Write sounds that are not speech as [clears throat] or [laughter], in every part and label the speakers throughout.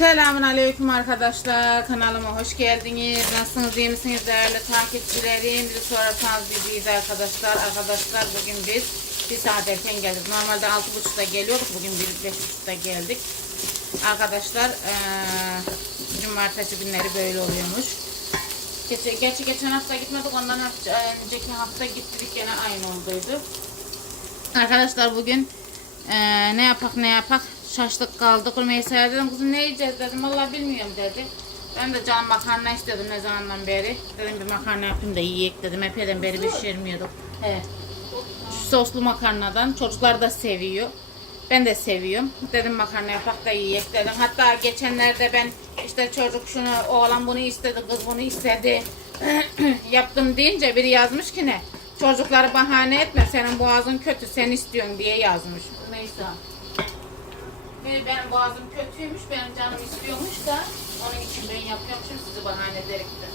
Speaker 1: Selamun Aleyküm arkadaşlar. Kanalıma hoş geldiniz. Nasılsınız? iyi misiniz değerli takipçilerim? Bir sorarsanız biziyiz arkadaşlar. Arkadaşlar bugün biz bir saat erken geldik. Normalde 6.30'da geliyorduk. Bugün 5.30'da geldik. Arkadaşlar eee cumartesi günleri böyle oluyormuş. Geçen, gerçi geçen hafta gitmedik. Ondan önceki hafta gittik gene aynı olduydu. Arkadaşlar bugün eee, ne yapak ne yapak şaştık kaldık. Rümeysa'ya dedim kızım ne yiyeceğiz dedim. Vallahi bilmiyorum dedi. Ben de can makarna istiyordum ne zamandan beri. Dedim bir makarna yapayım da yiyek dedim. Epeyden beri pişirmiyorduk. Şu soslu makarnadan çocuklar da seviyor. Ben de seviyorum. Dedim makarna yapak da yiyek dedim. Hatta geçenlerde ben işte çocuk şunu oğlan bunu istedi kız bunu istedi. [clears throat] Yaptım deyince biri yazmış ki ne? Çocukları bahane etme senin boğazın kötü sen istiyorsun diye yazmış. Neyse. Benim, benim boğazım kötüymüş, benim canım istiyormuş da onun için ben yapıyormuşum sizi bahane ederek de.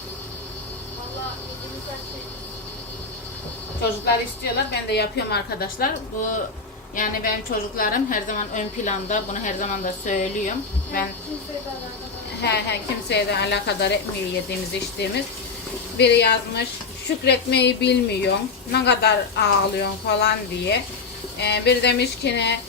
Speaker 2: Valla yüzümü saçı.
Speaker 1: Çocuklar istiyorlar, ben de yapıyorum arkadaşlar. Bu yani benim çocuklarım her zaman ön planda, bunu her zaman da söylüyorum. Ben he he kimseye de alakadar etmiyor yediğimiz içtiğimiz. Biri yazmış şükretmeyi bilmiyorsun, ne kadar ağlıyorsun falan diye. Ee, biri demiş ki ne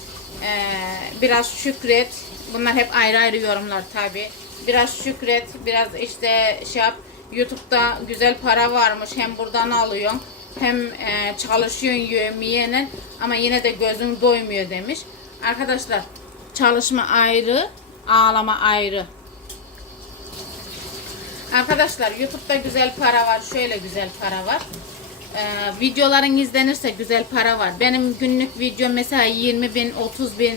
Speaker 1: biraz şükret. Bunlar hep ayrı ayrı yorumlar tabi. Biraz şükret, biraz işte şey yap. YouTube'da güzel para varmış. Hem buradan alıyorsun hem e, çalışıyorsun yövmiyenen ama yine de gözün doymuyor demiş. Arkadaşlar çalışma ayrı, ağlama ayrı. Arkadaşlar YouTube'da güzel para var. Şöyle güzel para var. Ee, videoların izlenirse güzel para var. Benim günlük video mesela 20 bin, 30 bin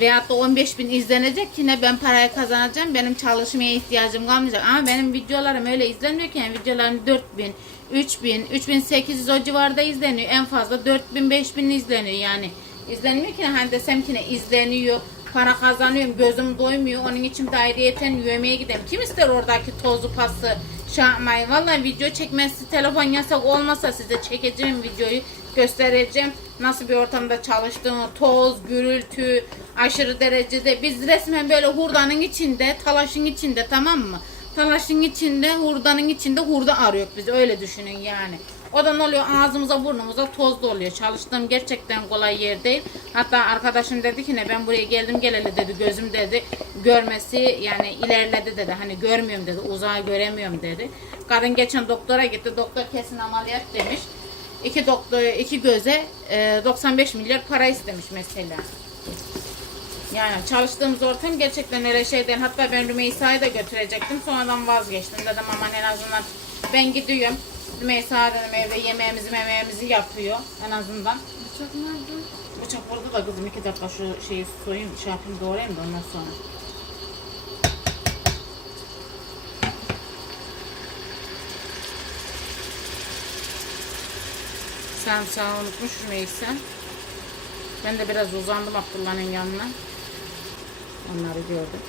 Speaker 1: veyahut da 15 bin izlenecek ki ne ben parayı kazanacağım. Benim çalışmaya ihtiyacım kalmayacak. Ama benim videolarım öyle izlenmiyor ki. Yani videolarım 4 bin, 3 bin, 3800 o civarda izleniyor. En fazla 4 bin, 5 bin izleniyor yani. İzlenmiyor ki hani desem ki ne izleniyor para kazanıyorum gözüm doymuyor onun için de ayrıyeten yövmeye gidelim. Kim ister oradaki tozu pası şey yapmayı. Vallahi video çekmesi telefon yasak olmasa size çekeceğim videoyu göstereceğim. Nasıl bir ortamda çalıştığımı, toz, gürültü, aşırı derecede. Biz resmen böyle hurdanın içinde, talaşın içinde tamam mı? Talaşın içinde, hurdanın içinde hurda arıyor biz öyle düşünün yani. O da ne oluyor ağzımıza burnumuza toz doluyor. Çalıştığım gerçekten kolay yer değil. Hatta arkadaşım dedi ki ne ben buraya geldim geleli dedi gözüm dedi görmesi yani ilerledi dedi. Hani görmüyorum dedi uzağa göremiyorum dedi. Kadın geçen doktora gitti doktor kesin ameliyat demiş. İki doktor iki göze e, 95 milyar para istemiş mesela. Yani çalıştığımız ortam gerçekten öyle şey değil. Hatta ben Rümeysa'yı da götürecektim. Sonradan vazgeçtim. Dedim aman en azından ben gidiyorum. Rümeysa dedim evde yemeğimizi memeğimizi yapıyor en azından.
Speaker 2: Bıçak nerede?
Speaker 1: Bıçak burada da kızım iki dakika şu şeyi soyayım, şey yapayım doğrayayım da ondan sonra. Sen sağ unutmuş Rümeysa. Ben de biraz uzandım Abdullah'ın yanına. Onları gördüm.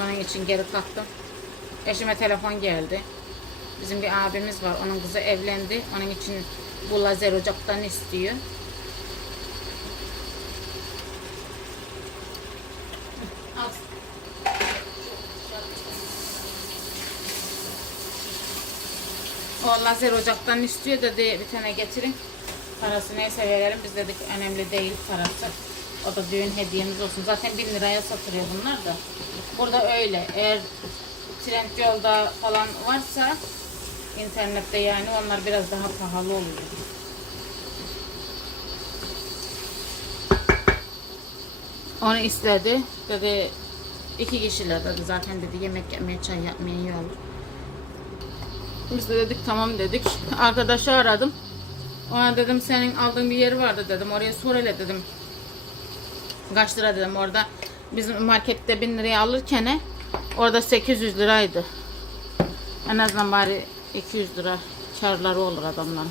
Speaker 1: Onun için geri kalktım. Eşime telefon geldi. Bizim bir abimiz var. Onun kızı evlendi. Onun için bu lazer ocaktan istiyor. O lazer ocaktan istiyor dedi bir tane getirin. Parası neyse verelim. Biz dedik önemli değil parası. O da düğün hediyemiz olsun. Zaten 1000 liraya satılıyor bunlar da. Burada öyle. Eğer Trendyol'da falan varsa internette yani onlar biraz daha pahalı oluyor. Onu istedi. Dedi iki kişiler dedi zaten dedi yemek yemeye çay yapmaya iyi olur. Biz de dedik tamam dedik. Arkadaşı aradım. Ona dedim senin aldığın bir yeri vardı dedim. Oraya sor hele dedim. Kaç lira dedim orada. Bizim markette 1000 liraya alırken orada 800 liraydı. En azından bari 200 lira karları olur adamların.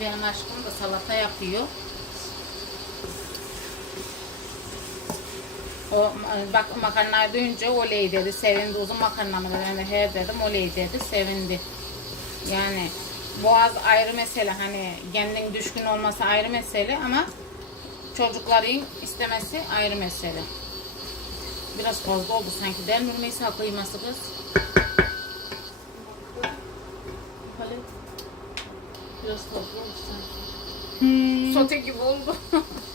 Speaker 1: Benim aşkım da salata yapıyor. O bak makarnayı duyunca oley dedi. Sevindi. Uzun makarna mı dedi. De he dedim. Oley dedi. Sevindi. Yani boğaz ayrı mesele. Hani kendin düşkün olması ayrı mesele ama çocukların istemesi ayrı mesele. Biraz fazla oldu sanki. Değil mi kıyması kız? Böyle Biraz fazla sanki.
Speaker 2: Sote gibi oldu. [laughs]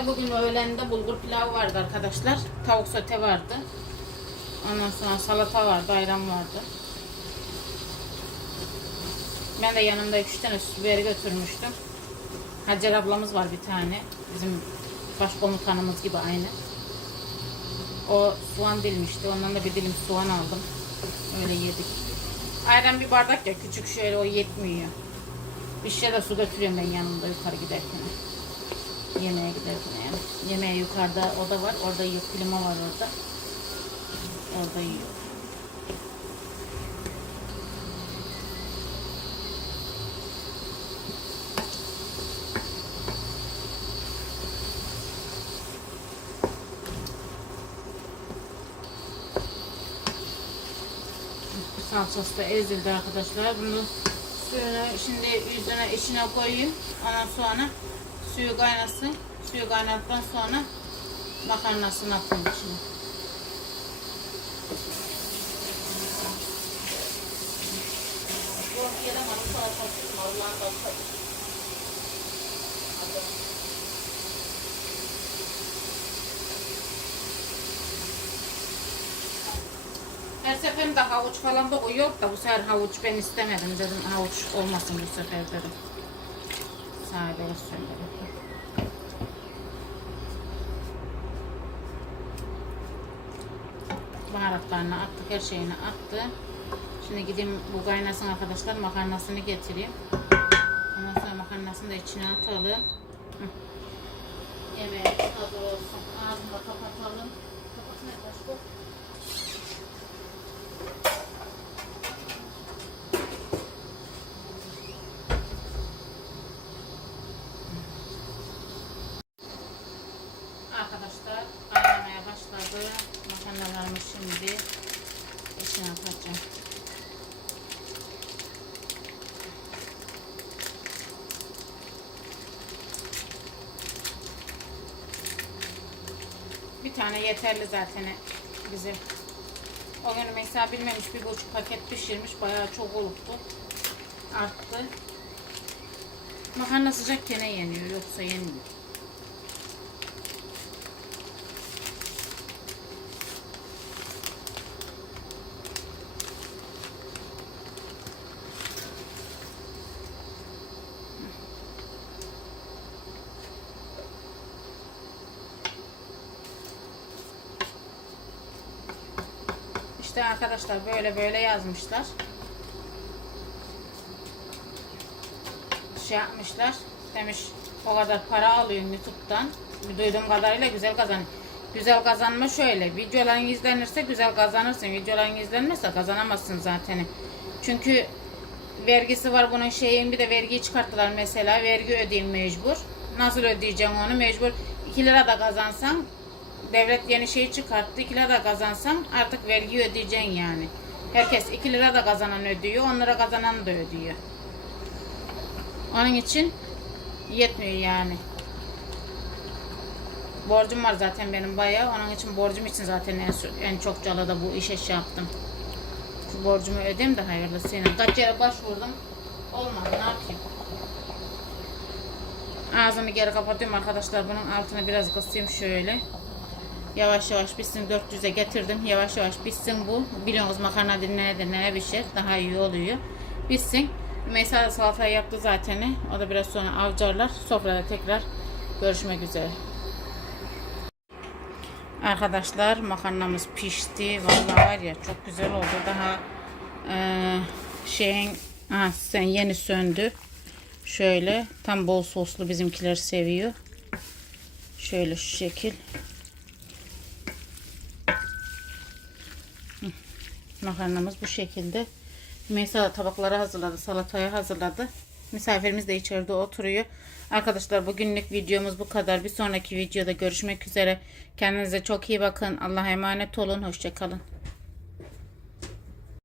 Speaker 1: Yemekte bugün öğlende bulgur pilavı vardı arkadaşlar. Tavuk sote vardı. Ondan sonra salata vardı, ayran vardı. Ben de yanımda üç tane süt biberi götürmüştüm. Hacer ablamız var bir tane. Bizim başkomutanımız gibi aynı. O soğan dilmişti. Ondan da bir dilim soğan aldım. Öyle yedik. Ayran bir bardak ya küçük şöyle o yetmiyor. Bir şişe de su götürüyorum ben yanımda yukarı giderken. Yemeğe giderken yani. Yemeğe yukarıda oda var. Orada yiyor. Klima var orada. Orada yiyor. Salçası da ezildi arkadaşlar. Bunu suyunu şimdi yüzüne içine koyayım. Ondan sonra suyu kaynasın. Suyu kaynattıktan sonra makarnasını atayım içine. Her seferinde havuç falan da koyuyor da bu sefer havuç ben istemedim dedim havuç olmasın bu sefer dedim. Olsun dedim. Baharatlarını attık, her şeyini attı. Şimdi gideyim bu kaynasın arkadaşlar makarnasını getireyim. Ondan sonra makarnasını da içine atalım. Hı. Hazır olsun. Ağzını da kapatalım. Kapatın. Arkadaşlar Bir tane yeterli zaten bize. O gün mesela bilmemiş bir buçuk paket pişirmiş. Bayağı çok oluptu. Arttı. Makarna sıcakken yeniyor yoksa yenmiyor. İşte arkadaşlar böyle böyle yazmışlar. Şey yapmışlar. Demiş o kadar para alıyorsun YouTube'dan. Duyduğum kadarıyla güzel kazan. Güzel kazanma şöyle. Videoların izlenirse güzel kazanırsın. Videoların izlenmezse kazanamazsın zaten. Çünkü vergisi var bunun şeyin bir de vergiyi çıkarttılar mesela. Vergi ödeyeyim mecbur. Nasıl ödeyeceğim onu mecbur. 2 lira da kazansam devlet yeni şey çıkarttı. 2 lira da kazansam artık vergi ödeyeceksin yani. Herkes 2 lira da kazanan ödüyor. 10 lira kazanan da ödüyor. Onun için yetmiyor yani. Borcum var zaten benim bayağı. Onun için borcum için zaten en, en çok calada bu işe şey yaptım. Şu borcumu ödeyeyim de hayırlısıyla. Kaç yere başvurdum. Olmadı ne yapayım. Ağzını geri kapatıyorum arkadaşlar. Bunun altını biraz kısayım şöyle. Yavaş yavaş bitsin 400'e getirdim. Yavaş yavaş bitsin bu. Biliyorsunuz makarna dinlene dinlene pişer. Daha iyi oluyor. Bitsin. Mesela da salatayı yaptı zaten. O da biraz sonra avcarlar. Sofrada tekrar görüşmek üzere. Arkadaşlar makarnamız pişti. Vallahi var ya çok güzel oldu. Daha eee, şeyin ha, sen yeni söndü. Şöyle tam bol soslu bizimkiler seviyor. Şöyle şu şekil. Makarnamız bu şekilde. Meysa tabakları hazırladı. Salatayı hazırladı. Misafirimiz de içeride oturuyor. Arkadaşlar bugünlük videomuz bu kadar. Bir sonraki videoda görüşmek üzere. Kendinize çok iyi bakın. Allah'a emanet olun. Hoşçakalın.